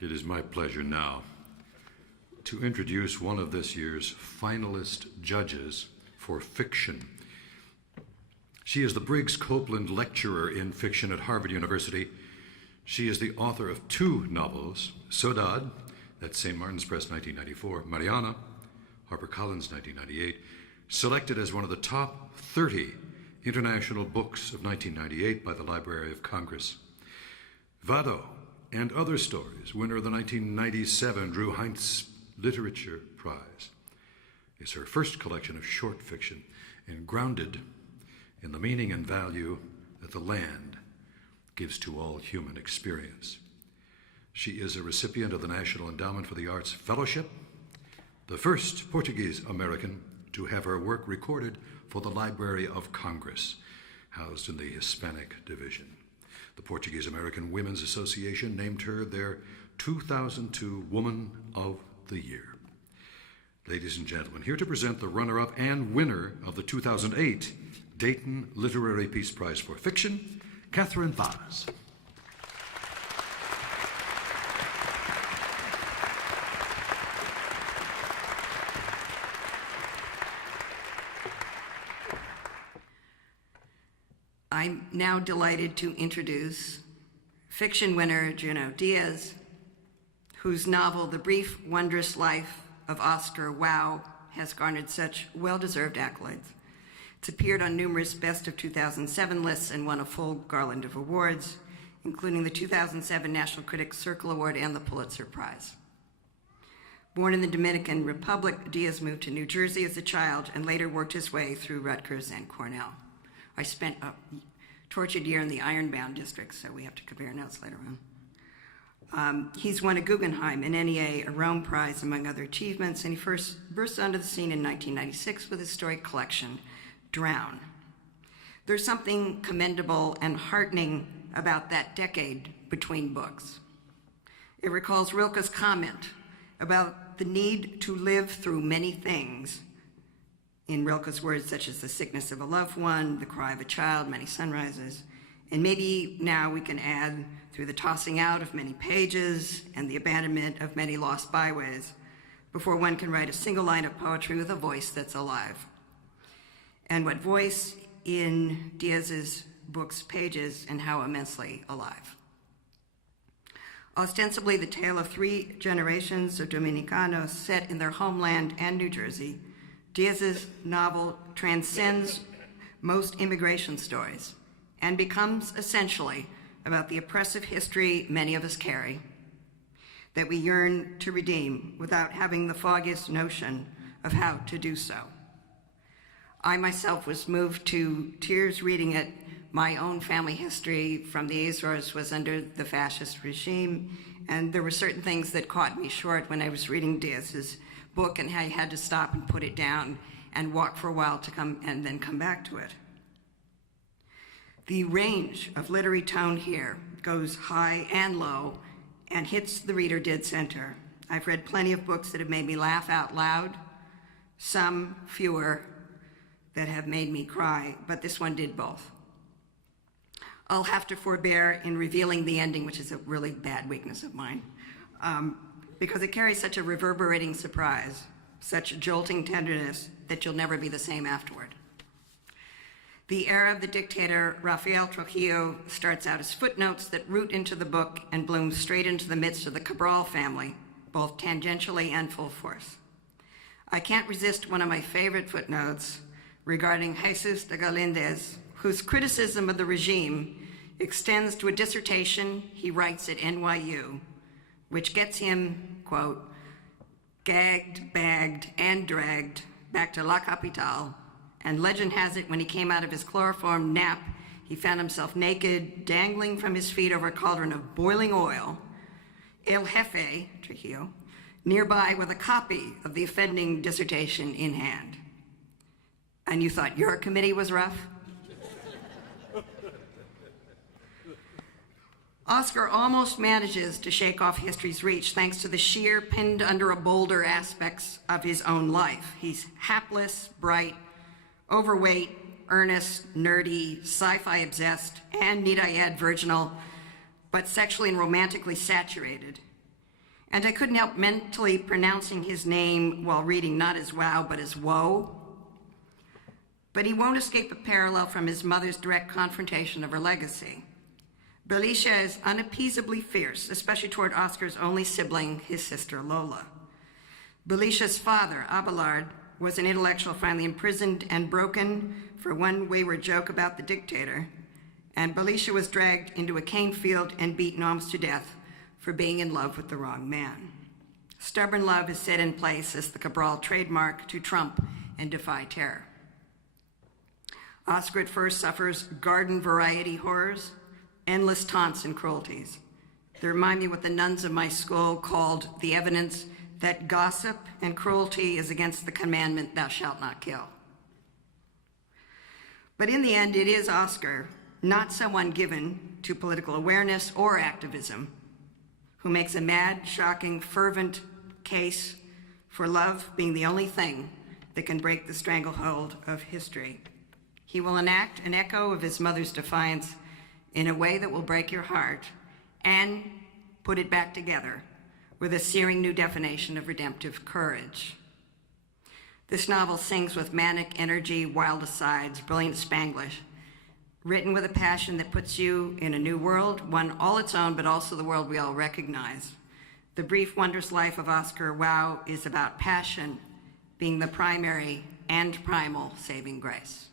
It is my pleasure now to introduce one of this year's finalist judges for fiction. She is the Briggs Copeland Lecturer in Fiction at Harvard University. She is the author of 2 novels, Saudade, that's St. Martin's Press, 1994, Mariana, HarperCollins, 1998, selected as one of the top 30 international books of 1998 by the Library of Congress. Vado and Other Stories, winner of the 1997 Drew Heinz Literature Prize, is her first collection of short fiction and grounded in the meaning and value that the land gives to all human experience. She is a recipient of the National Endowment for the Arts Fellowship, the first Portuguese American to have her work recorded for the Library of Congress, housed in the Hispanic Division. The Portuguese American Women's Association named her their 2002 Woman of the Year. Ladies and gentlemen, here to present the runner-up and winner of the 2008 Dayton Literary Peace Prize for Fiction, Catherine Paz. I'm now delighted to introduce fiction winner Junot Diaz, whose novel, The Brief, Wondrous Life of Oscar Wilde, has garnered such well-deserved accolades. It's appeared on numerous Best of 2007 lists and won a full garland of awards, including the 2007 National Critics Circle Award and the Pulitzer Prize. Born in the Dominican Republic, Diaz moved to New Jersey as a child and later worked his way through Rutgers and Cornell. I spent a tortured year in the Ironbound district, so we have to compare notes later on. He's won a Guggenheim, an NEA, a Rome Prize, among other achievements, and he first burst onto the scene in 1996 with his story collection, Drown. There's something commendable and heartening about that decade between books. It recalls Rilke's comment about the need to live through many things, in Rilke's words such as the sickness of a loved one, the cry of a child, many sunrises, and maybe now we can add through the tossing out of many pages and the abandonment of many lost byways before one can write a single line of poetry with a voice that's alive. And what voice in Diaz's book's pages, and how immensely alive. Ostensibly the tale of 3 generations of Dominicanos set in their homeland and New Jersey, Diaz's novel transcends most immigration stories and becomes essentially about the oppressive history many of us carry that we yearn to redeem without having the foggiest notion of how to do so. I myself was moved to tears reading it. My own family history from the Azores was under the fascist regime, and there were certain things that caught me short when I was reading Diaz's book, and I had to stop and put it down and walk for a while to then come back to it. The range of literary tone here goes high and low and hits the reader dead center. I've read plenty of books that have made me laugh out loud, some fewer that have made me cry, but this one did both. I'll have to forbear in revealing the ending, which is a really bad weakness of mine, because it carries such a reverberating surprise, such jolting tenderness that you'll never be the same afterward. The era of the dictator Rafael Trujillo starts out as footnotes that root into the book and bloom straight into the midst of the Cabral family, both tangentially and full force. I can't resist one of my favorite footnotes regarding Jesus de Galindez, whose criticism of the regime extends to a dissertation he writes at NYU, which gets him, quote, gagged, bagged, and dragged back to La Capitale, and legend has it when he came out of his chloroform nap, he found himself naked, dangling from his feet over a cauldron of boiling oil, El Jefe, Trujillo, nearby with a copy of the offending dissertation in hand. And you thought your committee was rough? Oscar almost manages to shake off history's reach thanks to the sheer pinned under a boulder aspects of his own life. He's hapless, bright, overweight, earnest, nerdy, sci-fi obsessed, and need I add virginal, but sexually and romantically saturated. And I couldn't help mentally pronouncing his name while reading not as wow, but as woe. But he won't escape a parallel from his mother's direct confrontation of her legacy. Belisha is unappeasably fierce, especially toward Oscar's only sibling, his sister Lola. Belisha's father, Abelard, was an intellectual finally imprisoned and broken for one wayward joke about the dictator, and Belisha was dragged into a cane field and beaten almost to death for being in love with the wrong man. Stubborn love is set in place as the Cabral trademark to trump and defy terror. Oscar at first suffers garden variety horrors, endless taunts and cruelties. They remind me what the nuns of my school called the evidence that gossip and cruelty is against the commandment, thou shalt not kill. But in the end, it is Oscar, not someone given to political awareness or activism, who makes a mad, shocking, fervent case for love being the only thing that can break the stranglehold of history. He will enact an echo of his mother's defiance in a way that will break your heart and put it back together with a searing new definition of redemptive courage. This novel sings with manic energy, wild asides, brilliant Spanglish, written with a passion that puts you in a new world, one all its own, but also the world we all recognize. The brief, wondrous life of Oscar Wilde is about passion being the primary and primal saving grace.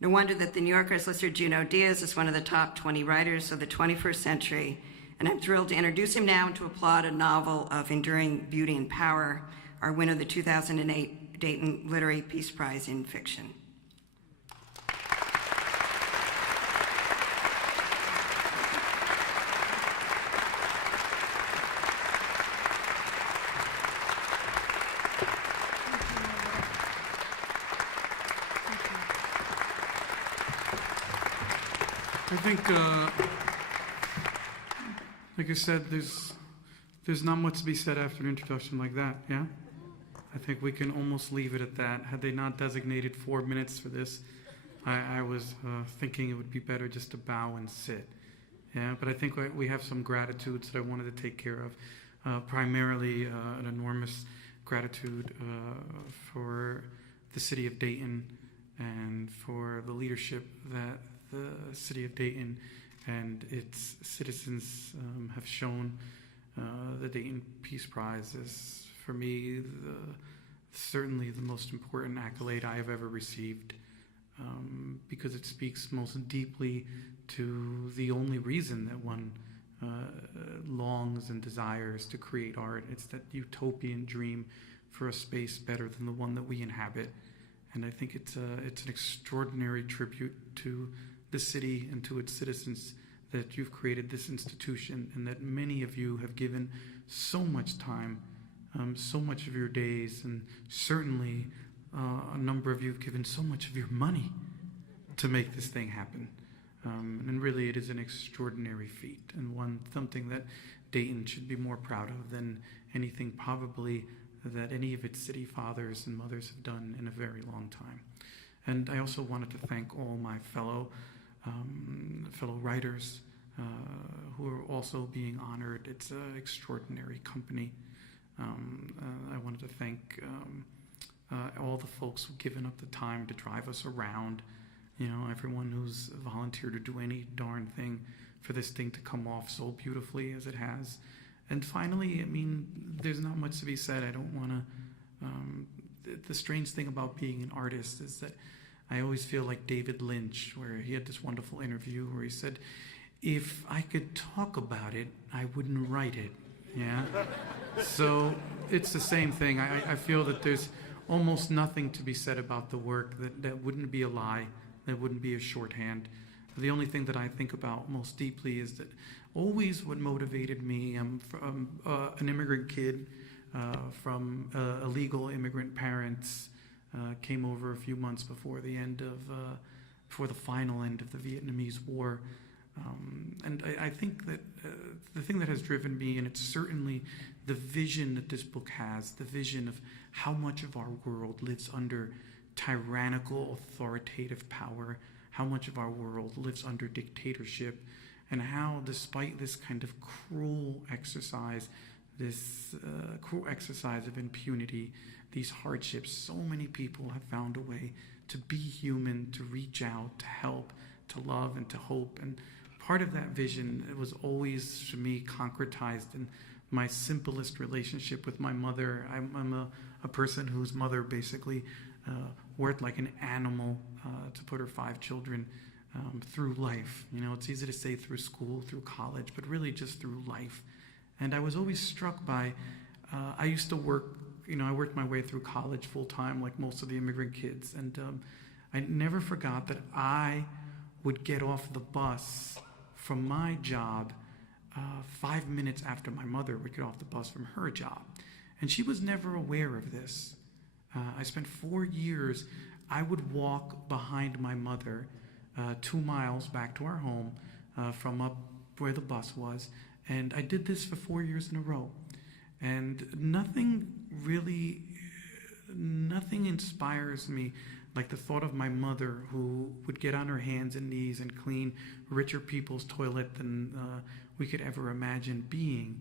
No wonder that the New Yorker's listed Junot Diaz as one of the top 20 writers of the 21st century, and I'm thrilled to introduce him now and to applaud a novel of enduring beauty and power, our winner of the 2008 Dayton Literary Peace Prize in Fiction. I think, like I said, there's not much to be said after an introduction like that, yeah? I think we can almost leave it at that. Had they not designated 4 minutes for this, I was thinking it would be better just to bow and sit, yeah? But I think we have some gratitudes that I wanted to take care of. Primarily, an enormous gratitude for the city of Dayton and for the leadership that the city of Dayton and its citizens have shown. The Dayton Peace Prize is, for me, certainly the most important accolade I have ever received, because it speaks most deeply to the only reason that one longs and desires to create art. It's that utopian dream for a space better than the one that we inhabit. And I think it's an extraordinary tribute to the city and to its citizens that you've created this institution, and that many of you have given so much time, so much of your days, and certainly a number of you have given so much of your money to make this thing happen. And really it is an extraordinary feat, and something that Dayton should be more proud of than anything probably that any of its city fathers and mothers have done in a very long time. And I also wanted to thank all my fellow writers who are also being honored. It's an extraordinary company. I wanted to thank all the folks who've given up the time to drive us around, everyone who's volunteered to do any darn thing for this thing to come off so beautifully as it has. And finally, there's not much to be said. I don't want to... The strange thing about being an artist is that I always feel like David Lynch, where he had this wonderful interview where he said, if I could talk about it, I wouldn't write it, yeah? So it's the same thing. I feel that there's almost nothing to be said about the work that wouldn't be a lie, that wouldn't be a shorthand. The only thing that I think about most deeply is that always what motivated me, I'm from an immigrant kid from illegal immigrant parents, came over a few months before the final end of the Vietnamese War. And I think that the thing that has driven me, and it's certainly the vision that this book has, the vision of how much of our world lives under tyrannical, authoritative power, how much of our world lives under dictatorship, and how, despite this kind of cruel exercise this cruel exercise of impunity, these hardships. So many people have found a way to be human, to reach out, to help, to love, and to hope. And part of that vision, it was always, for me, concretized in my simplest relationship with my mother. I'm a person whose mother basically worked like an animal to put her 5 children through life. You know, it's easy to say through school, through college, but really just through life. And I was always struck by, I used to work, I worked my way through college full time like most of the immigrant kids. And I never forgot that I would get off the bus from my job 5 minutes after my mother would get off the bus from her job. And she was never aware of this. I spent 4 years, I would walk behind my mother 2 miles back to our home from up where the bus was. And I did this for 4 years in a row. And nothing inspires me like the thought of my mother, who would get on her hands and knees and clean richer people's toilet than we could ever imagine being.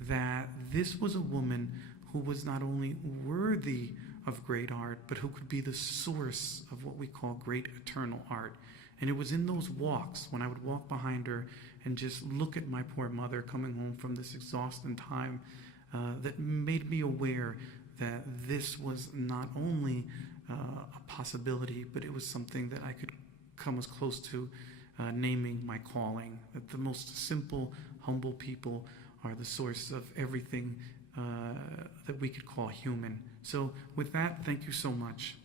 That this was a woman who was not only worthy of great art, but who could be the source of what we call great eternal art. And it was in those walks, when I would walk behind her and just look at my poor mother coming home from this exhausting time, that made me aware that this was not only a possibility, but it was something that I could come as close to naming my calling. That the most simple, humble people are the source of everything that we could call human. So with that, thank you so much.